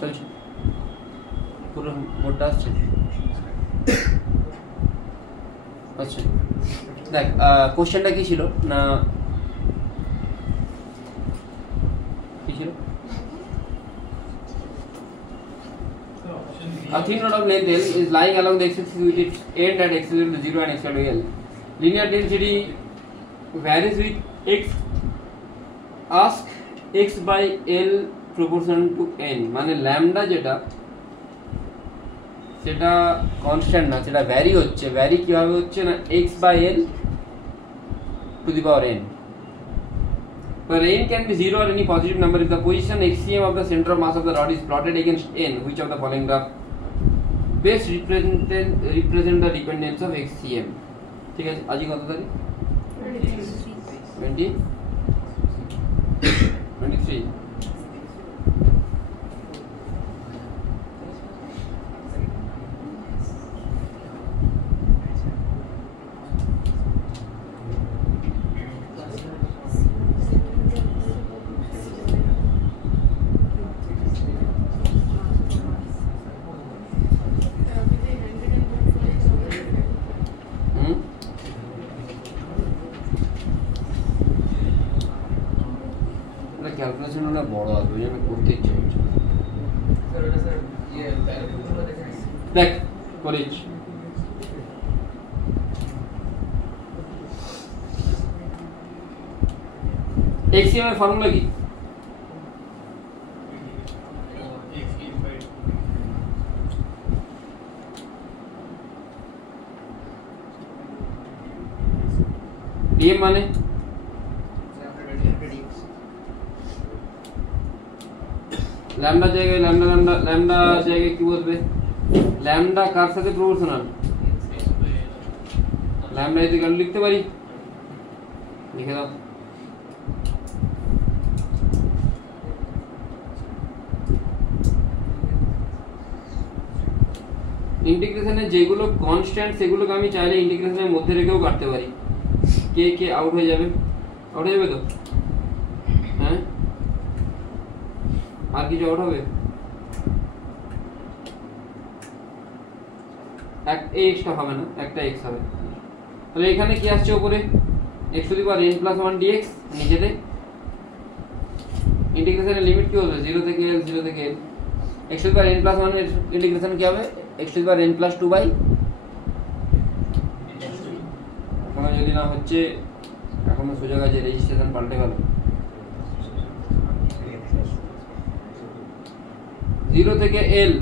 চলছে পুরো বোর্ডটা আসছে। আচ্ছা দেখ কোশ্চেনটা কি ছিল না কি ছিল? A thin rod of length L is lying along the x-axis with its end at x equal to 0 and x equal to L. Linear density varies with x. Ask x by L proportional to n. মানে lambda যেটা সেটা constant না, সেটা vary হচ্ছে। Vary কিভাবে হচ্ছে না x by L to the power n. Where n can be 0 or any positive number if the position xcm of the center of mass of the rod is plotted against n. Which of the following graph best represent the dependence of xcm? ঠিক আছে, আজই কত তারিখ? 23. ক্যালকুলেশনটা বড় হবে, ওই জন্য করতে ইচ্ছে হচ্ছে। দেখ কলেজ এক্সিএম এর ফর্মুলা কি? ডিএম মানে ল্যামডা জায়গায় ল্যামডা জায়গায় কি বলবে? ল্যামডা কার সাথে প্রপোর্শনাল? ল্যামডা ইকুয়াল লিখতে পারি, লিখে দাও। ইন্টিগ্রেশনে যেগুলো কনস্ট্যান্ট সেগুলোকে আমি চাইলে ইন্টিগ্রেশনের মধ্যে রেখেও কাটতে পারি। কে আউট হয়ে যাবে? আউট হয়ে যাবে তো? হ্যাঁ, আর কিছু আউট হবে? এক্সটা হবে না, একটা এক্স হবে। তাহলে এখানে কি আসছে উপরে? x to the power n plus 1 dx। নিচেতে ইন্টিগ্রেশনের লিমিট কি হবে? 0 থেকে l, 0 থেকে l। x to the power n plus 1 এর ইন্টিগ্রেশন কি হবে? x to the power n plus 2 by, এখনো যদি না হচ্ছে, এখনো সুযোগ আছে, রেজিস্ট্রেশন পাল্টে গেল। 0 থেকে l,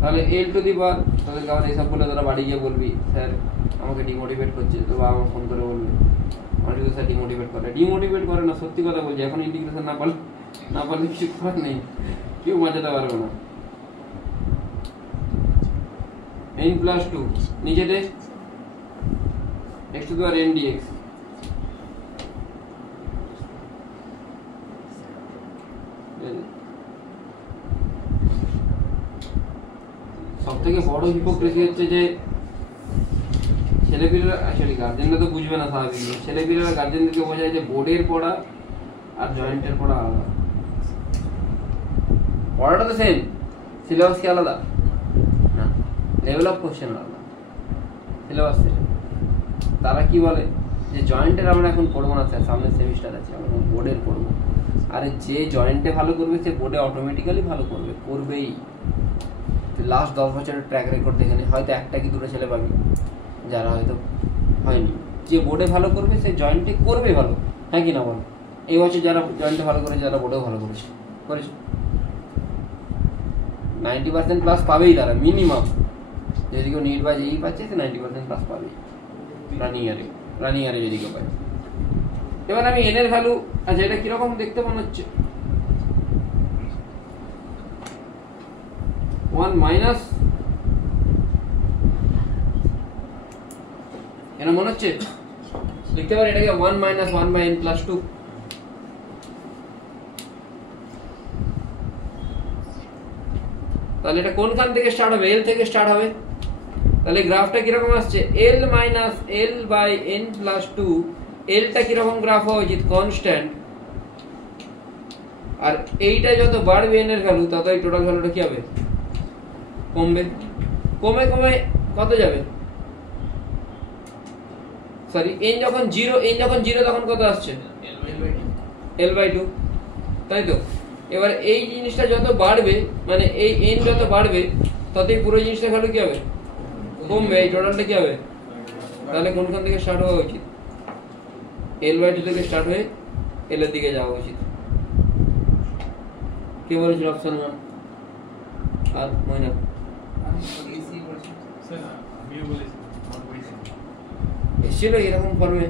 তাহলে l টু দি পাওয়ার, তাদেরকে আবার এইসব বলে তারা বাড়ি গিয়ে বলবি স্যার আমাকে ডিমোটিভেট করছে, তো বাবা ফোন করে বলবে আমাকে তো স্যার ডিমোটিভেট করে না, সত্যি কথা বলছি। এখন ইন্টিগ্রেশন না পারলে কিছু করার নেই, কেউ বাঁচাতে পারবে না। n প্লাস 2 নিচেতে x to the power n dx। সব থেকে বড় হিপোক্রেসি হচ্ছে যে ছেলেপিলেরা, আসলে গার্জেনরা তো বুঝবে না স্বাভাবিক, ছেলেপিলেরা গার্জেনদেরকে বোঝায় যে বোর্ডের পড়া আর জয়েন্টের পড়া আলাদা। পড়াটা তো সেম, সিলেবাস কি আলাদা? না, লেভেল অফ কোশ্চেন আলাদা, সিলেবাস সেম। তারা কি বলে যে জয়েন্টের আমরা এখন পড়বো না স্যার, সামনের সেমিস্টার আছে, আমরা বোর্ডের পড়বো। আরে যে জয়েন্টে ভালো করবে সে বোর্ডে অটোমেটিক্যালি ভালো করবেই। লাস্ট 10 বছরের ট্র্যাক রেকর্ড দেখে নেই, হয়তো একটা কি দুটো ছেলে পাবি যারা হয়তো হয়নি। যে বোর্ডে ভালো করবে সে জয়েন্টে করবে ভালো, হ্যাঁ কি না বল? এই বছর যারা জয়েন্টে ভালো করেছে, যারা বোর্ডেও ভালো করেছে 90% প্লাস পাবেই তারা মিনিমাম। যদি কেউ নিট বা জেই পাচ্ছে সে 90% প্লাস পাবেই রানিং ইয়ারে যদি কেউ পায়। এবার আমি এন এর ভ্যালু, আচ্ছা এটা কিরকম দেখতে মনে হচ্ছে? 1 মাইনাস, এটা মনে হচ্ছে লিখতে পারি এটাকে 1 মাইনাস 1 বাই n প্লাস 2। তাহলে এটা কোনখান থেকে স্টার্ট হবে? l থেকে স্টার্ট হবে। তাহলে গ্রাফটা কিরকম আসছে? l minus l by n plus 2। এলটা কিরকম গ্রাফ হওয়া উচিত? কনস্ট্যান্ট। আর এইটা যত বাড়বে n এর ভ্যালু ততই টোটাল ভ্যালুটা কি হবে, কমবে। কমে কমে কত যাবে, সরি n যখন 0 তখন কত আসছে, l/2, তাই তো। এবার এই জিনিসটা যত বাড়বে, মানে এই n যত বাড়বে ততই পুরো জিনিসটার ভ্যালু কি হবে, কমবে। এই টোটালটা কি হবে, তাহলে কোনখান থেকে স্টার্ট হওয়া উচিত, l/2 থেকে স্টার্ট হয়ে l এর দিকে যাওয়া উচিত। কে বলেছিল অপশন 1? আর মইনা এসেছিল এরকম ফর্মে,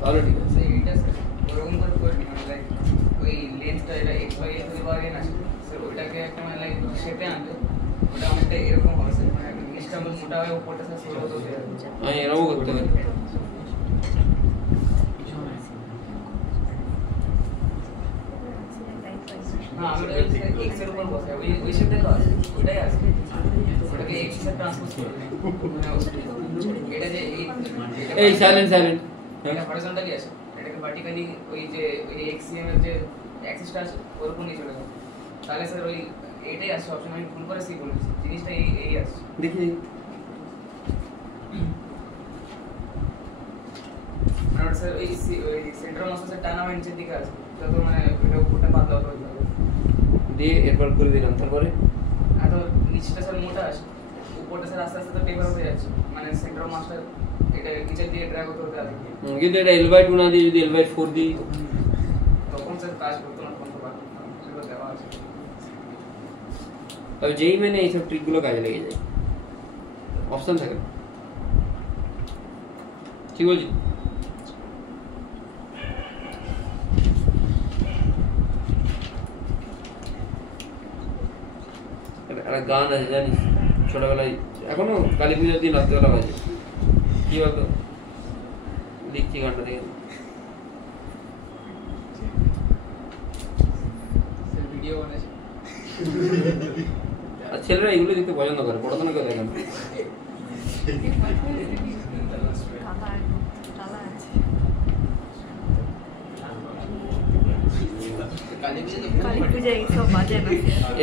তাহলে ঠিক আছে। ওরকম করে করে মানে লাইক ওই লেন্থটা এটা x y এর থেকে বাড়িয়ে না স্যার, ওইটাকে একটা মানে লাইক শেপে আনলে ওটা অনেকটা এরকম হবে স্যার, মানে জিনিসটা আমরা মোটা হয়ে উপরটা স্যার ছোট হতে হবে। আমি এরকম করতে পারি। না আমি x এর উপর বসাই, ওই শেপটা তো আছে, ওইটাই আছে, ওটাকে x এর ট্রান্সপোজ করে এটা যে এই সাইলেন্ট এটা হরিজন্টালি আছে, এটাকে ভার্টিক্যালি ওই যে xcm এর যে অ্যাক্সিসটা আছে ওর উপর নিয়ে চলে যাবে, তাহলে স্যার ওই এটাই আসছে অপশন। আমি ভুল করে সি বলেছি, জিনিসটা এই আসছে। দেখি আর স্যার ওই সেন্টার মাসের টানা নিচের দিকে আছে, যত মানে এটা উপরটা পাতলা হতে হবে দিয়ে এরপর করে দিলাম, তারপরে এত নিচটা স্যার মোটা আছে, উপরটা স্যার আস্তে আস্তে তো টেপার হয়ে যাচ্ছে, মানে সেন্টার মাসটা এটা নিচের দিকে ড্র্যাগ হতে হতে আছে। কিন্তু এটা l/2 না দিয়ে যদি l/4 দিই তখন স্যার কাজ করতো না, তখন তো বাকি সেগুলো দেওয়া আছে। তবে যেই মানে এইসব ট্রিকগুলো কাজে লেগে যায়, অপশন থাকে না। ঠিক বলছি? একটা গান আছে জানিস, ছোটবেলায়, এখনো কালী পুজোর দিন রাত্রেবেলা বাজে, কি বলতো, লিখছি গানটা দেখে। ভিডিও বানাইছে আর ছেলেরা এগুলো দেখতে পছন্দ করে, পড়াশোনা করে দেখেন।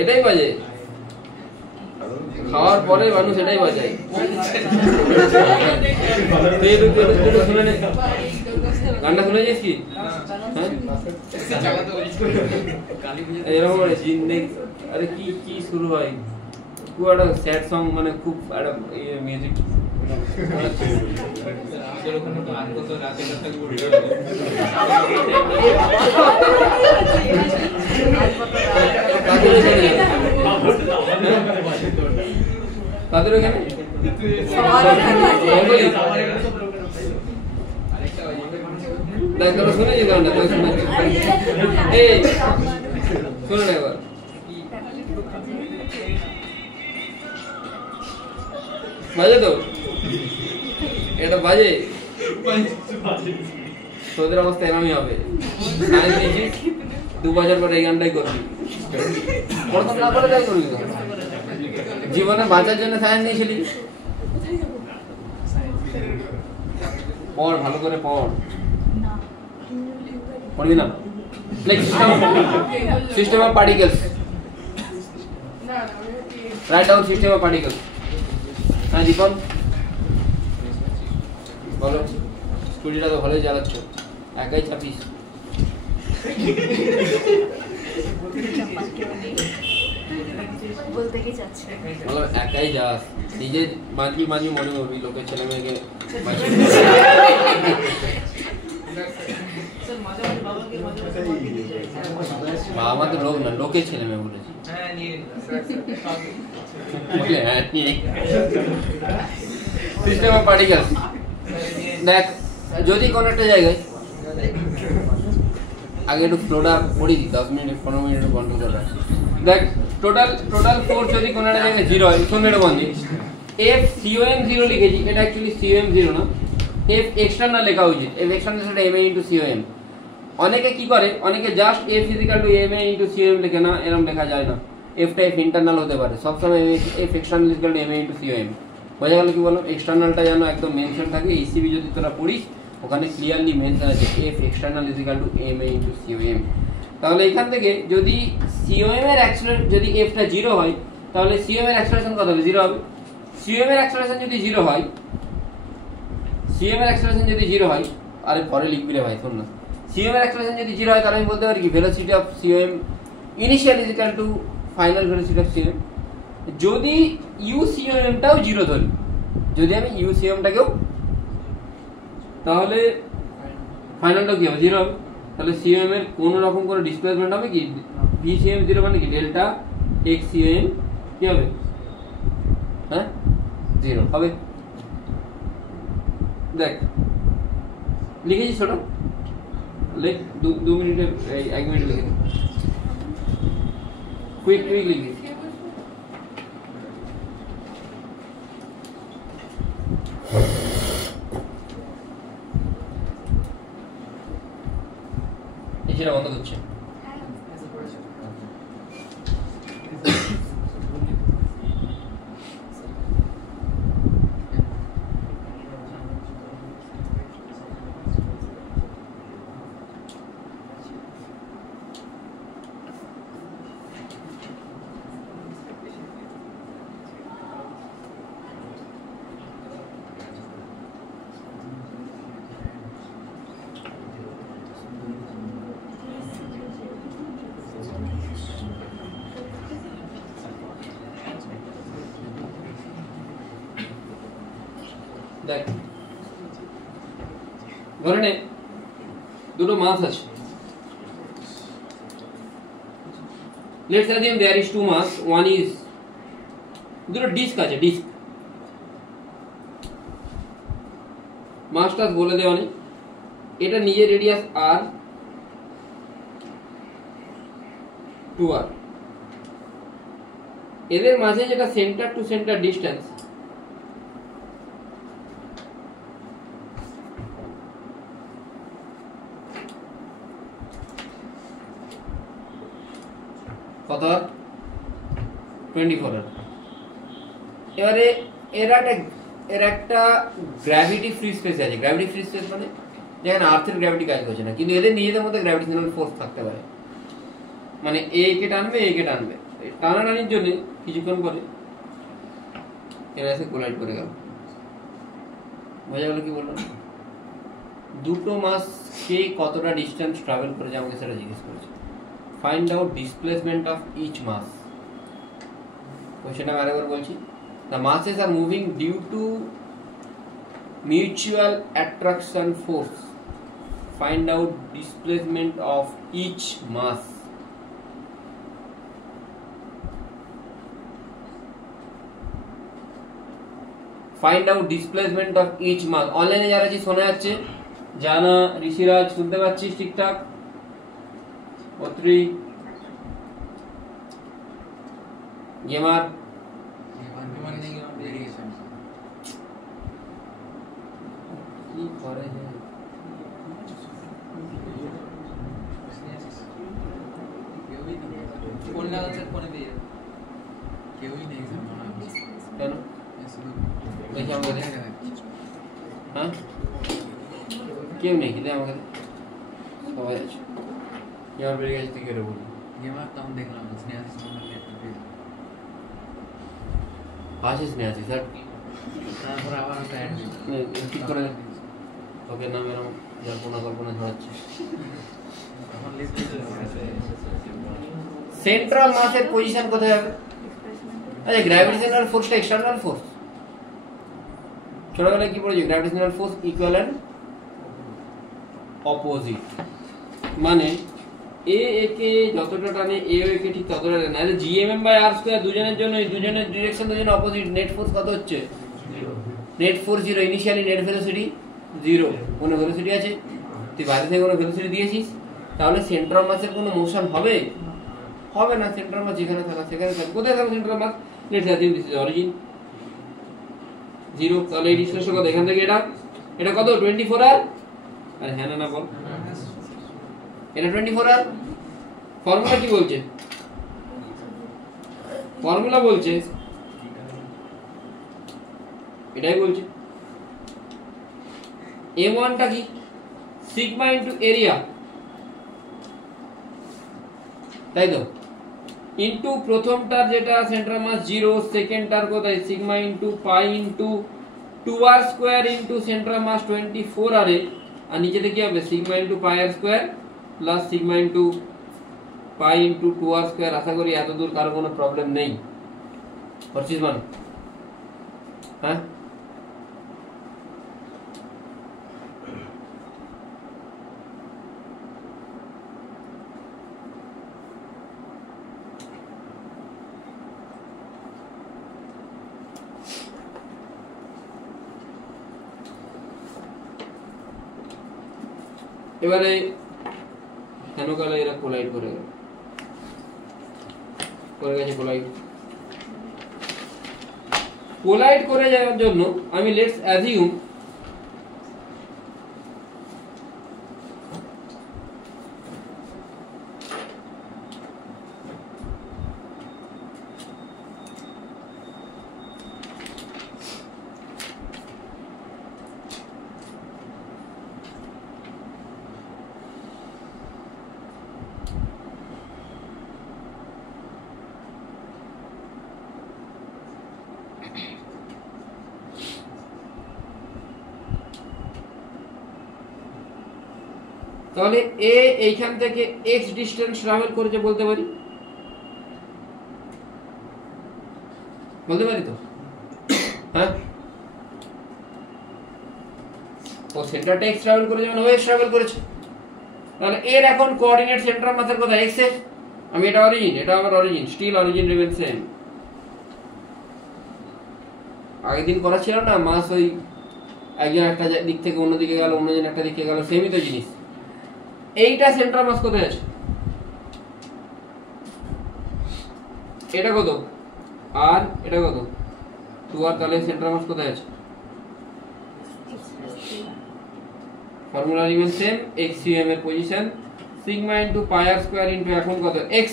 এটাই বাজে, খাওয়ার পরে মানুষ এটাই বাজায়। শুনে নে, গানটা শুনেছিস কি? এরকম আরে কি কি শুরু হয়, খুব একটা স্যাড সং, মানে খুব একটা মিউজিক। তাদের ওখানে শুনেছি গানটা, শুনেছি। এই শুনে না এবার, বাজে তো, এটা বাজে, তোদের অবস্থা এরমই হবে। 2 বছর পরে এই গানটাই করবি, প্রথম না করে তাই করবি। জীবনে বাঁচার জন্য সায়েন্স নিয়েছিলি, পড় ভালো করে পড়, পড়বি না? System of particles, write down system of particles. হ্যাঁ দীপন বলো, স্কুটিটা তো ভালোই চালাচ্ছ, একাই চাপিস। একাই যাস, নিজে মাঝি মাঝি মনে করবি, লোকের ছেলে মেয়েকে বাবা তো লোক না, লোকের ছেলে মেয়ে বলেছি। সিস্টেম অফ পার্টিকেলস, দেখ যদি কোনো একটা জায়গায়, আগে একটু ফ্লোটা পড়ি, 10 মিনিট 15 মিনিট কন্ট্রোল করে রাখ। দেখ টোটাল ফোর্স যদি কোনো একটা জায়গায় 0 হয়, শোন এটা বন্ধ, F COM0 লিখেছি, এটা অ্যাকচুয়ালি COM0 না, F এক্সটার্নাল লেখা উচিত। F এক্সটার্নাল সেটা MA × COM। অনেকে কি করে, অনেকে জাস্ট F = MA × COM লেখে না, এরকম লেখা যায় না, F-টা F ইন্টারনাল হতে পারে, সবসময় F এক্সটার্নাল = MA × COM। বোঝা গেল কি বললাম? এক্সটার্নালটা যেন একদম মেনশন থাকে। ECB যদি তোরা পড়িস ওখানে ক্লিয়ারলি মেনশন আছে F external = MA × COM। তাহলে এখান থেকে যদি সিওএম এর অ্যাক্সেলারেশন যদি এফটা 0 হয় তাহলে সিওএম এর অ্যাক্সেলারেশন কত হবে 0 হবে সিওএম এর অ্যাক্সেলারেশন যদি 0 হয় সিওএম এর অ্যাক্সেলারেশন যদি 0 হয় আরে পরে লিখবি রে ভাই শোন না সিওএম এর অ্যাক্সেলারেশন যদি 0 হয় তাহলে আমি বলতে পারি কি velocity of COM initial is equal to final velocity of COM যদি ইউ সিওএম টাও 0 ধরি যদি আমি ইউ সিওএম টাকেও তাহলে ফাইনালটা কি হবে 0 হবে তাহলে সিওএম এর কোন রকম কোনো ডিসপ্লেসমেন্ট হবে কি ভি সিওএম 0 মানে কি ডেল্টা এক্স সিওএম কি হবে হ্যাঁ 0 হবে দেখ লিখেছি ছোট লেখ 2 মিনিটে 1 মিনিট লিখে দে কুইক লিখে সেটা বন্ধ করছে দেখ ধরে নে দুটো মাস আছে let's assume there is two mass one is দুটো ডিস্ক আছে ডিস্ক মাসটা বলে দেওয়া নেই এটা নিজের রেডিয়াস r 2r এদের মাঝে যেটা সেন্টার টু সেন্টার ডিসটেন্স কত 24 এবারে এর একটা গ্র্যাভিটি ফ্রি স্পেস আছে গ্র্যাভিটি ফ্রি স্পেস মানে যেখানে আর্থের গ্র্যাভিটি কাজ করছে না কিন্তু এদের নিজেদের মধ্যে গ্র্যাভিটেশনাল ফোর্স থাকতে পারে মানে এ কে টানবে টানাটানির জন্য কিছুক্ষণ পরে এরা এসে কোলাইড করে গেল বোঝা গেল কি বললাম দুটো মাস কে কতটা ডিস্টেন্স ট্রাভেল করেছে আমাকে সেটা জিজ্ঞেস করেছে find out displacement of each mass question আমি আরেকবার বলছি the masses are moving due to mutual attraction force find out displacement of each mass find out displacement of each mass অনলাইনে যারা আছে শোনা যাচ্ছে জানা ঋষিরাজ শুনতে পাচ্ছিস ঠিকঠাক O3 গেমার কি করে কোন লাগাচ্ছে কোনে দিয়ে কেউই নেই কেন দেখি আমাকে দেখ হ্যাঁ কেউ নেই কিন্তু আমাকে সবাই আছে यार मेरे गाइस दिख रहे बोल ये बात तो हम देख रहा हूं स्नेहा से सुन लेते हैं आशीष ने आशीष सर তারপর আবার একটা অ্যাড ঠিক করে ওকে নাম এরকম কল্পনা ছড়াচ্ছে তখন লিস্ট দিতে হবে সেন্ট্রাল মাসের পজিশন কোথায় হবে আচ্ছা গ্র্যাভিটেশনাল ফোর্সটা এক্সটার্নাল ফোর্স ছোটবেলায় কি পড়েছি গ্র্যাভিটেশনাল ফোর্স ইকুইভ্যালেন্ট অপোজিট মানে এ কে যতটা টানে এ কে ঠিক ততটা টানে আরে জিএমএম বাই আর স্কয়ার দুজনের জন্য দুজনের ডিরেকশন দুজনের অপোজিট নেট ফোর্স কত হচ্ছে net force 0 initially net velocity 0 কোনো ভেলোসিটি আছে তুই বাইরে থেকে কোনো ভেলোসিটি দিয়েছিস তাহলে সেন্টার অফ মাসের কোনো মোশন হবে হবে না সেন্টার অফ মাস যেখানে থাকা সেখানে থাকবে কোথায় থাকবে center of mass let's assume this is origin 0 তাহলে এই ডিসটেন্স কত এখান থেকে এটা কত 24 আর আরে হ্যাঁ না বল এটা 24 আর ফর্মুলা কি বলছে ফর্মুলা বলছে এটাই বলছে m1 টা কি সিগমা ইনটু এরিয়া তাই তো ইনটু প্রথমটার যেটা সেন্টার মাস 0 সেকেন্ডটার কোথায় sigma into pi into 2r square into centre mass 24 আর আর নিচেতে কি হবে sigma into pi r square plus sigma into pi into 2r square. আশা করি এত দূর কারো কোনো প্রবলেম নেই। করছিস মান হ্যাঁ এবারে কেন কালে এরা কোলাইড করে গেছে কোলাইড করে যাওয়ার জন্য আমি লেটস অ্যাজিউম তাহলে এ এইখান থেকে x ডিসটেন্স ট্রাভেল করেছে বলতে পারি তো হ্যাঁ ও সেন্টারটা x ট্রাভেল করেছে মানে ও x ট্রাভেল করেছে। তাহলে এর এখন কোঅর্ডিনেট সেন্টার মাসের কথা x এ আমি এটা অরিজিন এটা আমার origin still origin remain same. আগের দিন করা ছিল না মাস ওই একজন একটা দিক থেকে অন্য দিকে গেল অন্যজন একটা দিকে গেল সেমই তো জিনিস। এইটা সেন্টার মাস কোথায় আছে এটা কত আর এটা কত 2r তাহলে সেন্টার মাস কোথায় আছে ফর্মুলা রিমেইন সেম xcm এর position sigma into pi r square into এখন কত x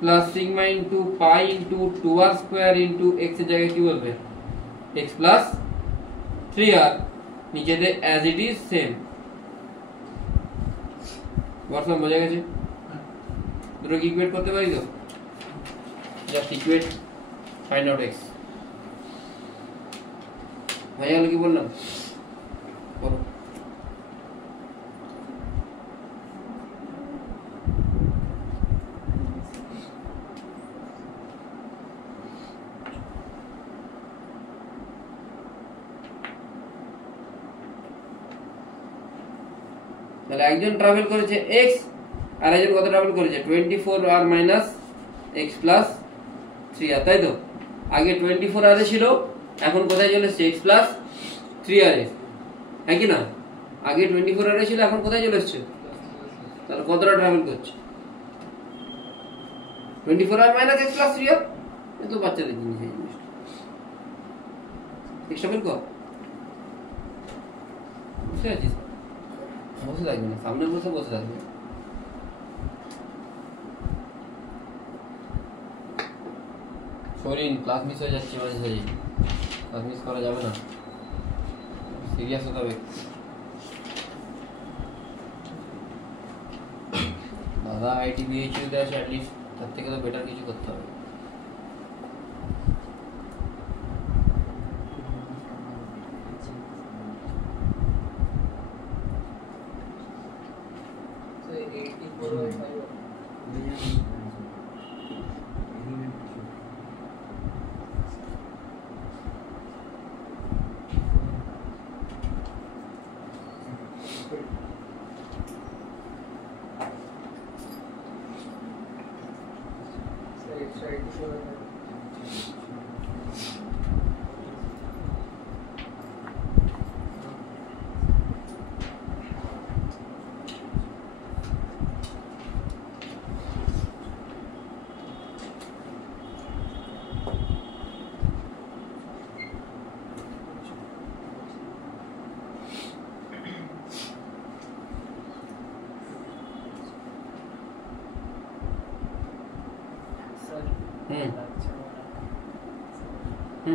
plus sigma into pi into 2r square into x এর জায়গায় কি বলবে x প্লাস 3r নিচেতে অ্যাজ ইট ইজ সেম। বর্তমান বোঝা গেছে দুটো কি ইকুয়েট করতে পারি তো just equate find out x ভাইয়া কি বললাম বলো তাহলে একজন ট্রাভেল করেছে x আর একজন কত ট্রাভেল করেছে 24r minus x plus 3r তাই তো আগে 24r এ ছিল এখন কোথায় চলে এসেছে x প্লাস 3r এ হ্যাঁ কি না আগে 24r এ ছিল এখন কোথায় চলে এসেছে তাহলে কতটা ট্রাভেল করছে 24r minus x plus 3r এ তো বাচ্চাদের জিনিস এই জিনিসটা x ট্রাভেল কর বুঝতে পারছিস বসে থাকবে না সামনে বসে থাকবে সরি ক্লাস মিস হয়ে যাচ্ছে মাঝে মাঝে ক্লাস মিস করা যাবে না সিরিয়াস হতে হবে দাদা আইটি বিএইচইউ তে আছে অ্যাটলিস্ট তার থেকে তো বেটার কিছু করতে হবে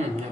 yeah.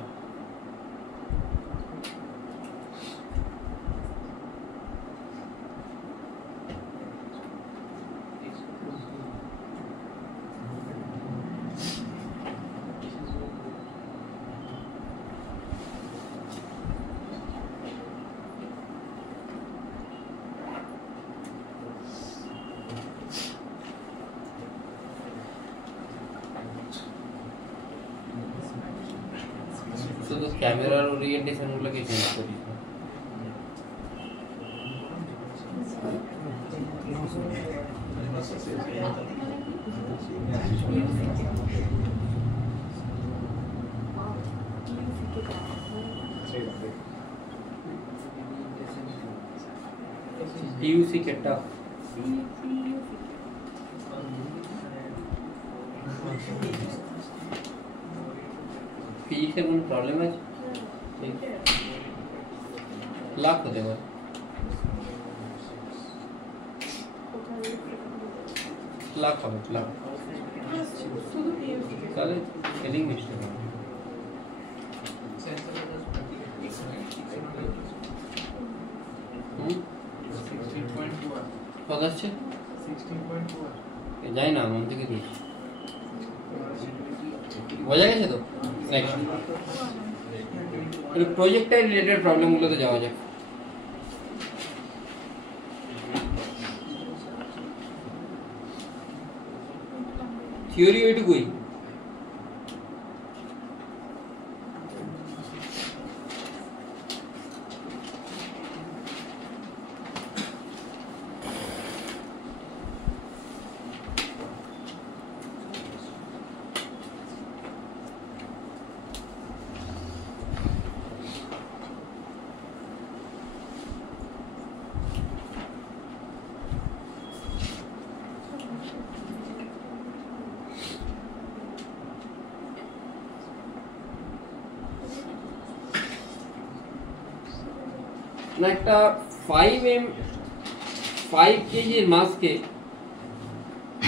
শুধু ক্যামেরার ওরিয়েন্টেশন গুলোকে চেঞ্জ করিস না। টিইউসি কেটা फिजिक्स में प्रॉब्लम है लाख होते हैं लाख হবে লাখ তাহলে স্পেলিং মিস্টেক হবে কত আছে 16.2 যাই না মন থেকে দিই বোঝা গেছে তো নেক্সট এই প্রজেক্টাইল রিলেটেড প্রবলেম গুলোতে যাওয়া যাক থিওরি ওইটুকুই না একটা 5 কেজি মাছকে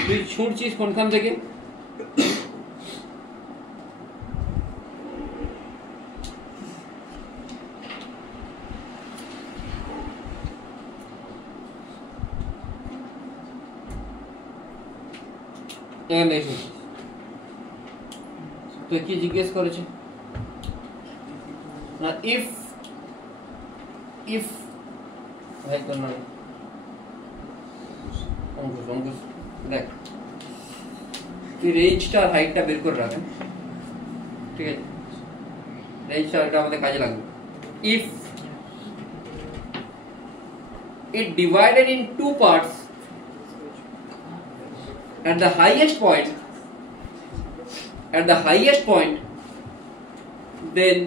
তুই ছুঁড়ছিস কোনখান থেকে এখান থেকে ছুঁড়ছিস তুই কি জিজ্ঞেস করেছে না ইফ ভাই তো না অঙ্কুশ দেখ তুই রেঞ্জটা হাইটটা বের করে রাখ ঠিক আছে রেঞ্জটা এটা আমাদের কাজে লাগবে if it divided in two parts at the highest point then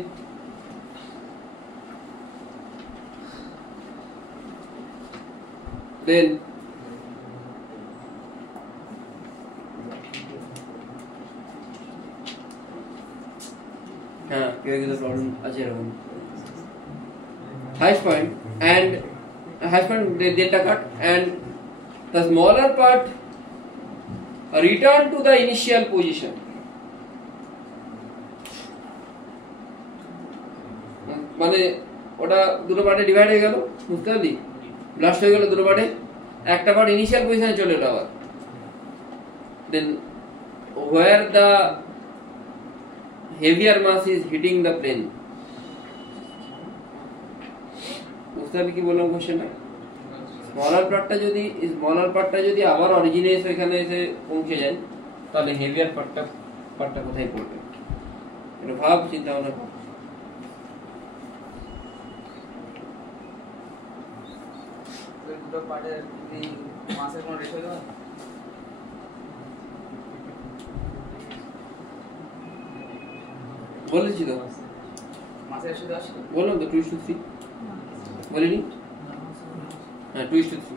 हाँ क्योंकि प्रॉब्लम अच्छे रहो highest point delta cut and the smaller part return to the initial position মানে ওটা দুটো পার্টে ডিভাইড হয়ে গেল বুঝতে পারলি ব্লাস্ট হয়ে গেল দুটো পার্টে একটা পার্ট ইনিশিয়াল পজিশনে চলে এলো আবার দেন where the heavier mass is hitting the plane বুঝতে পারলি কি বললাম কোশ্চেনটা স্মলার পার্টটা যদি আবার অরিজিনে এসে এখানে এসে পৌঁছে যায় তাহলে হেভিয়ার পার্টটা কোথায় পড়বে এটা ভাব চিন্তা ভাবনা কর দুটো পার্টের যদি মাসের কোনো রেশিও দেওয়া বলেছি তো মাসের রেশিও দেওয়া ছিল বললাম তো 2:3 বলিনি হ্যাঁ 2:3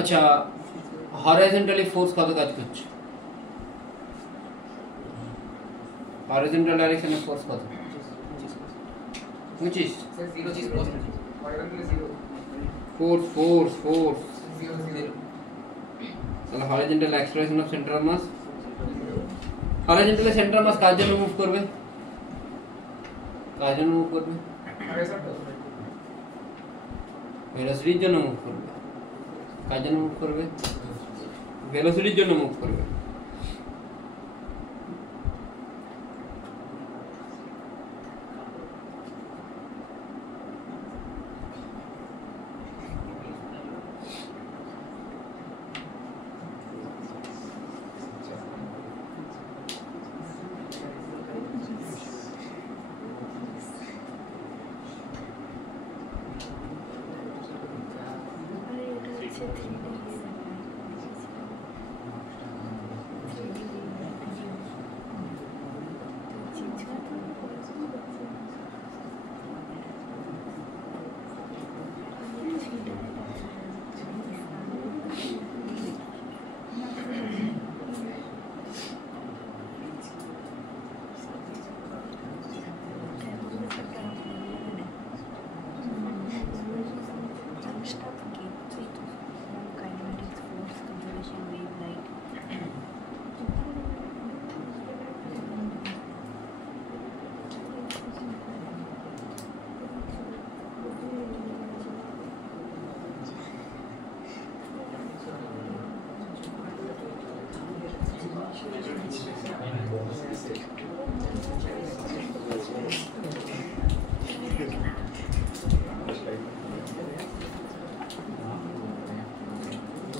আচ্ছা, হরাইজন্টালি ফোর্স কত কাজ করছে? হরাইজন্টাল ডাইরেকশনে ফোর্স কত? 25 স্যার 0 হরাইজন্টালি 0 ফোর্স 0 তাহলে horizontal acceleration of centre of mass, horizontal centre of mass কার জন্য মুভ করবে? কার জন্য মুভ করবে? ভেলোসিটির জন্য মুভ করবে। কার জন্য মুভ করবে? ভেলোসিটির জন্য মুভ করবে।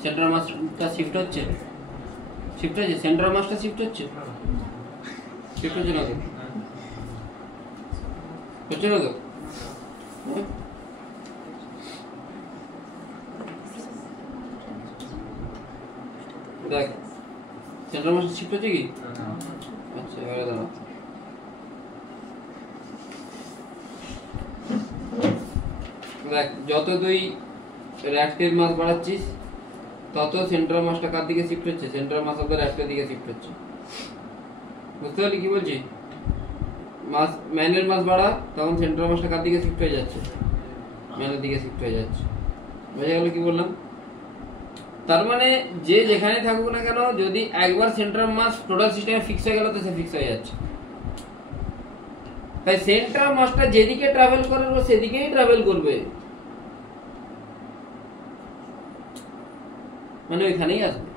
সেন্টার মাসটা শিফট হচ্ছে, সেন্টার মাসটা শিফট হচ্ছে না তো? হচ্ছে না তো? দেখ সেন্টার মাসটা শিফট হচ্ছে কি? আচ্ছা এবারে দাঁড়া, দেখ যত তুই র্যাটকের মাস বাড়াচ্ছিস তত সেন্ট্রাল মাসটা কার দিকে শিফট হচ্ছে? সেন্ট্রাল মাস অফ দ্য র্যাটের দিকে শিফট হচ্ছে। বুঝতে পারলি কি বলছি? মাস ম্যানের মাস বাড়া তখন সেন্ট্রাল মাসটা কার দিকে শিফট হয়ে যাচ্ছে? ম্যানের দিকে শিফট হয়ে যাচ্ছে। বোঝা গেল কি বললাম? তার মানে যে যেখানে থাকুক না কেন, যদি একবার সেন্ট্রাল মাস টোটাল সিস্টেমে ফিক্স হয়ে গেল তো সে ফিক্স হয়ে যাচ্ছে। তাই সেন্ট্রাল মাসটা যেদিকে ট্রাভেল করে সেদিকেই ট্রাভেল করবে, মানে ওইখানেই আসবে,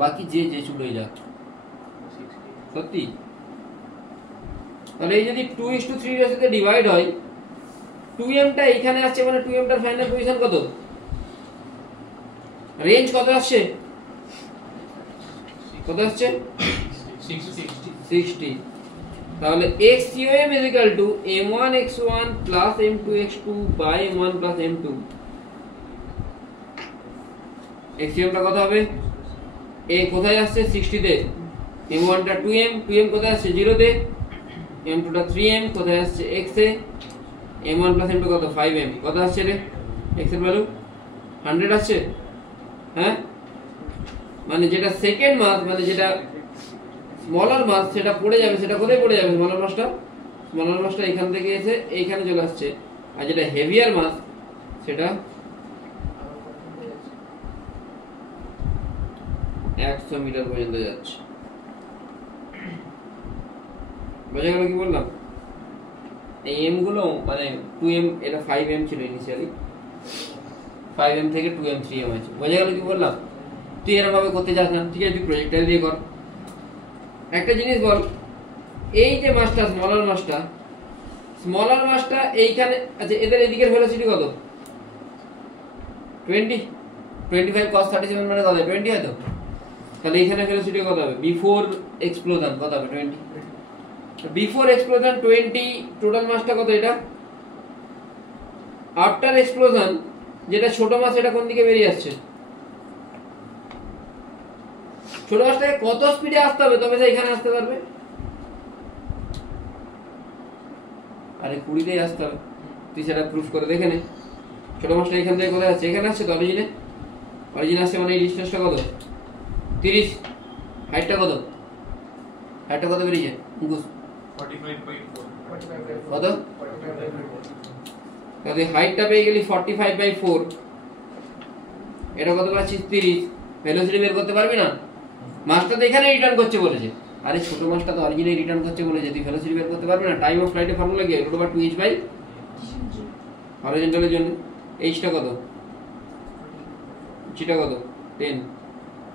বাকি যে যে চুলোই যাক। সত্যি? তাহলে এই যদি 2:3 রেশিওতে ডিভাইড হয়, 2m টা এইখানে আসছে, মানে 2m টার ফাইনাল পজিশন কত? রেঞ্জ কত আসছে? কত আসছে? 60। তাহলে xum is equal to m1x1 plus m2x2 by m1 plus m2। xum টা কত হবে? a কোথায় আসছে? 60 তে। m1 টা 2m কোথায় আসছে? 0 তে। m2 টা 3m কোথায় আসছে? x এ। m1 plus m2 কত? 5m। কত আসছে রে x এর ভ্যালু? 100 আসছে। হ্যাঁ, মানে যেটা সেকেন্ড মাস, মানে যেটা স্মলার মাস, সেটা পড়ে যাবে। সেটা কোথায় পড়ে যাবে? স্মলার মাসটা এখান থেকে এসে এইখানে চলে আসছে। আর যেটা হেভিয়ার মাস সেটা 100 মিটার পর্যন্ত যাচ্ছে। বোঝা গেল কি বললাম? এই এম গুলো মানে 2m, এটা 5m ছিল ইনিশিয়ালি, 5m থেকে 2m 3m আছে। বোঝা গেল কি বললাম? তুই এরকম ভাবে করতে চাস না, ঠিক আছে, তুই প্রজেক্টাইল দিয়ে কর। একটা জিনিস বল, এই যে মাসটা স্মলার মাসটা এইখানে, আচ্ছা এদের এদিকের ভেলোসিটি কত? 20, 25 cos 37 মানে কত? 20 হয় তো? তাহলে এখানে ভেলোসিটি কত হবে? বিফোর এক্সপ্লোশন কত হবে? 20। বিফোর এক্সপ্লোশন 20, টোটাল মাসটা কত এটা? আফটার এক্সপ্লোশন যেটা ছোট মাস, এটা কোন দিকে বেরিয়ে আসছে? ছোট মাসটাকে কত স্পিডে আসতে হবে তবে সে এখানে আসতে পারবে? আরে 20তেই আসতে হবে। তুই সেটা প্রুফ করে দেখে নে। ছোট মাসটা এখান থেকে কোথায় আসছে? এখানে আসছে তো অরিজিন আসছে, মানে এই ডিসটেন্সটা কত? 30। হাইটটা কত? হাইটটা কত বেরিয়েছে? 45/4 কত? তাহলে হাইটটা পেয়ে গেলি 45/4, এটা কত পাচ্ছিস? 30। ভেলোসিটি বের করতে পারবি না? মাসটা তো এখানে রিটার্ন করছে বলেছে। আরে ছোট মাসটা তো অরিজিনে রিটার্ন করছে বলেছে, তুই ভেলোসিটি বের করতে পারবি না? টাইম অফ ফ্লাইটের ফর্মুলা কি? √2h হরিজন্টালের জন্য এইচটা কত? সেটা কত? 10,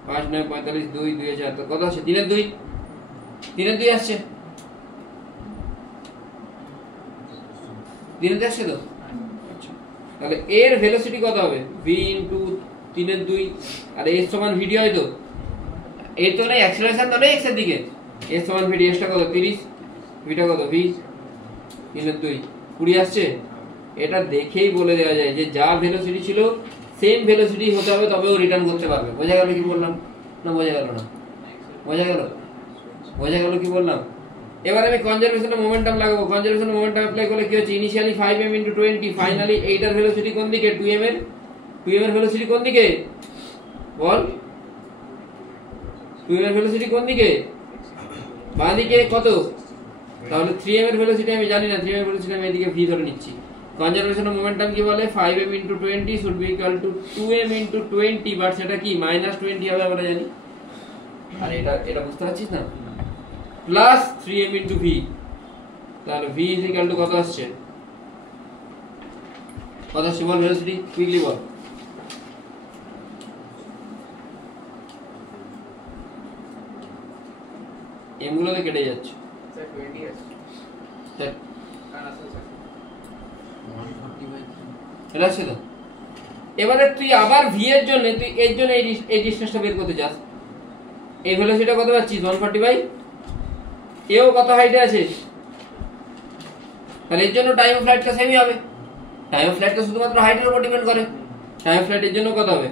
5, 9, 45, 2, 2 আছে, তো কত আসছে? 3 এর 2 আসছে। 3 এর আসছে তো? তাহলে এর ভেলোসিটি কত হবে? v ইনটু 3 এর 2, আর s সমান vd হয় তো? এ তো নেই অ্যাক্সেলারেশন, তো নেই x এর দিকে। s সমান vd, s টা কত? 30, v টা কত? v 3 এর 2, 20 আসছে। এটা দেখেই বলে দেওয়া যায় যে যা ভেলোসিটি ছিল সেম ভেলোসিটি হতে হবে, তবেও রিটার্ন করতে পারবে। বোঝা গেল কি বললাম? না বোঝা গেল না? বোঝা গেল কি বললাম? এবার আমি কনজারভেশন অফ মোমেন্টাম লাগাবো। কনজারভেশন অফ মোমেন্টাম অ্যাপ্লাই করলে কি হচ্ছে? ইনিশিয়ালি 5m × 20, ফাইনালি এইটার ভেলোসিটি কোন দিকে? 2m এর ভেলোসিটি কোন দিকে? বল, 2m এর ভেলোসিটি কোন দিকে? বাঁ দিকে। কত? তাহলে 3m এর ভেলোসিটি আমি জানি না, 3m এর ভেলোসিটি আমি এদিকে v ধরে নিচ্ছি। কনজারভেশন অফ মোমেন্টাম কি বলে? 5m × 20 should be equal to 2m × 20, but সেটা কি -20 হবে আমরা জানি। আর এটা বুঝতে পারছিস না? প্লাস 3m × v, তাহলে v ইজ ইকুয়াল টু কত আসছে? কত আসছে বল ভেলোসিটি? কুইকলি বল। এম গুলো তো কেটে যাচ্ছে। স্যার 20 আছে। স্যার কারণ আসলে স্যার 140/3 এটা আসছে তো? এবারে তুই আবার v এর জন্য, তুই এর জন্য এই ডিসটেন্সটা বের করতে চাস। এই ভেলোসিটিটা কত পাচ্ছিস? 140/, এও কত হাইটে আছে? তাহলে এর জন্য টাইম অফ ফ্লাইটটা সেমই হবে। টাইম অফ ফ্লাইট তো শুধুমাত্র হাইটের উপর ডিপেন্ড করে। টাইম অফ ফ্লাইটের জন্য কত হবে?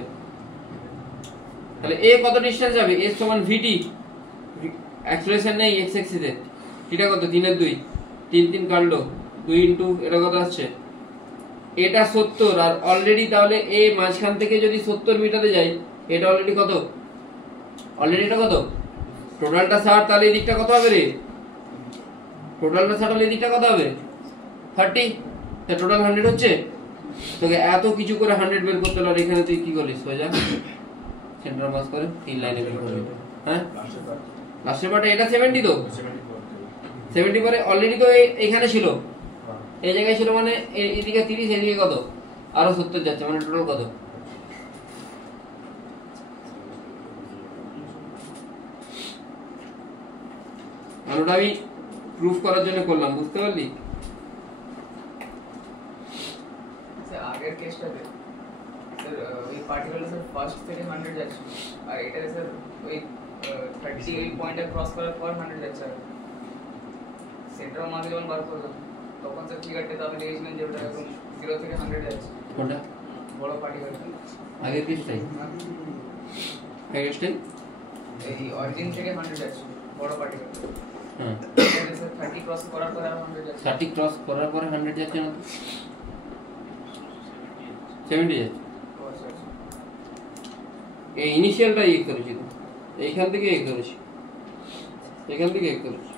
তাহলে এ কত ডিসটেন্স যাবে? s সমান vt, অ্যাক্সেলারেশন নেই x অ্যাক্সিসে। এটা কত? 3 এর 2, 3 কাটলো 2 ইনটু এটা কত আসছে? এটা 70, আর অলরেডি তাহলে এ মাঝখান থেকে যদি 70 মিটারে যায়, এটা অলরেডি কত? অলরেডি এটা কত? টোটালটা 60, তাহলে এই দিকটা কত হবে রে? টোটালটা 60 হলে এই দিকটা কত হবে? 30। তা টোটাল 100 হচ্ছে। তোকে এত কিছু করে 100 বের করতে হলো, আর এখানে তুই কি করলিস? সোজা সেন্টার মাস করে 3 লাইনে বের করবি। হ্যাঁ, লাস্টের পার্টে এটা 70 তো? 70 পরে অলরেডি তো এখানে ছিল, এই জায়গায় ছিল, মানে এদিকে 30, এদিকে কত? আরো 70 যাচ্ছে, মানে টোটাল কত? ওটা আমি প্রুফ করার জন্য করলাম, বুঝতে পারলি? স্যার আগের কেসটাতে স্যার ওই পার্টিকুলার স্যার ফার্স্ট থেকে 100 যাচ্ছে, আর এটাতে স্যার ওই 38 পয়েন্টে ক্রস করার পর 100 যাচ্ছে। সেন্টার মার্ক যখন বার করলাম তখন স্যার ফিগারটা তো আপনি দেখেছিলেন যে ওটা এখন 0 থেকে 100 যাচ্ছে। কোনটা? বড় পার্টিকুলারটা আগের কেসটাই? আগের কেসটাই এই অরিজিন থেকে 100 যাচ্ছে বড় পার্টিকুলার। হ্যাঁ, এটাতে স্যার 30 ক্রস করার পর আর 100 যাচ্ছে। 30 ক্রস করার পরে 100 যাচ্ছে না তো? 70 যাচ্ছে। ও আচ্ছা আচ্ছা। এই ইনিশিয়ালটা ইয়ে করেছি তো, এইখান থেকে ইয়ে করেছি, এখান থেকে ইয়ে করেছি।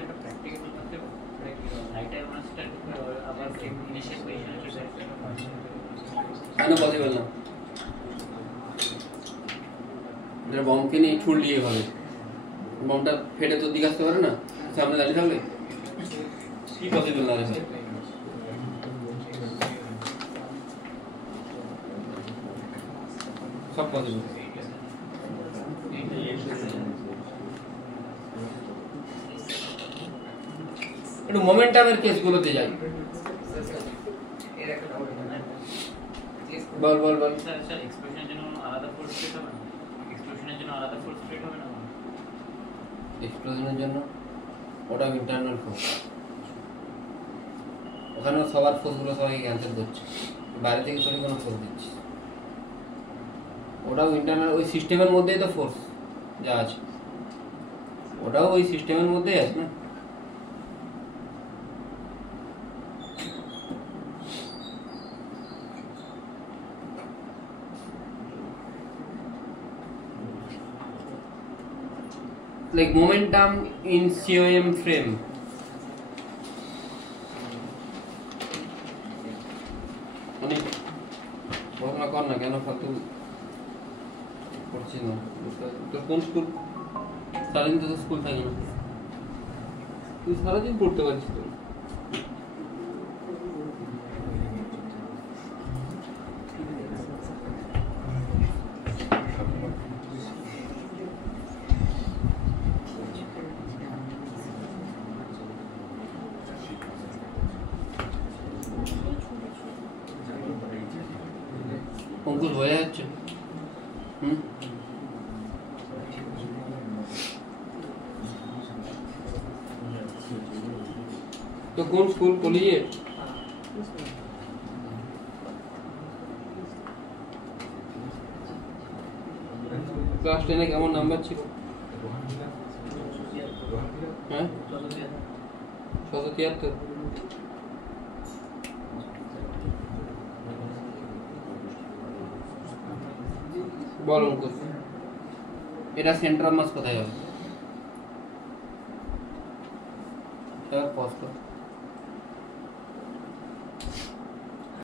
একটা প্র্যাকটিক্যাল করতে কেন পসিবল না? এটা বমকে নিয়ে ছুড়লিয়ে হবে, বমটা ফেটে তোর দিকে আসতে পারে না, সামনে দাঁড়িয়ে থাকলে কি পসিবল না? সব পসিবল। একটু মোমেন্টামের কেসগুলোতে যাই। এর একটা ডাউট আছে বল বল বল। এক্সপ্লোশনের জন্য আলাদা ফোর্স স্টেট হবে না? এক্সপ্লোশনের জন্য আলাদা ফোর্স স্টেট হবে না? এক্সপ্লোশনের জন্য ওটা ইন্টারনাল ফোর্স, ওখানেও সবার ফোর্সগুলো সবাইকে ক্যান্সেল করছে, বাইরে থেকে সরি কোনো ফোর্স দিচ্ছে, ওটাও ইন্টারনাল ওই সিস্টেমের মধ্যেই তো ফোর্স যা আছে, ওটাও ওই সিস্টেমের মধ্যেই আছে না। like momentum in COM frame, মানে পড়াশোনা কর না, কেন ফালতু পড়ছিস না? তোর কোন স্কুল? সারাদিন তো স্কুল থাকে না, তুই সারাদিন পড়তে পারিস তো। অঙ্কুশ বোঝা যাচ্ছে? তো কোন স্কুল? কলিয়ে? ক্লাস 10-এ কেমন নাম্বার ছিল? হ্যাঁ 673। বল অঙ্কুশ, এটা সেন্টার অফ মাস কোথায় হবে? এবার পজ কর।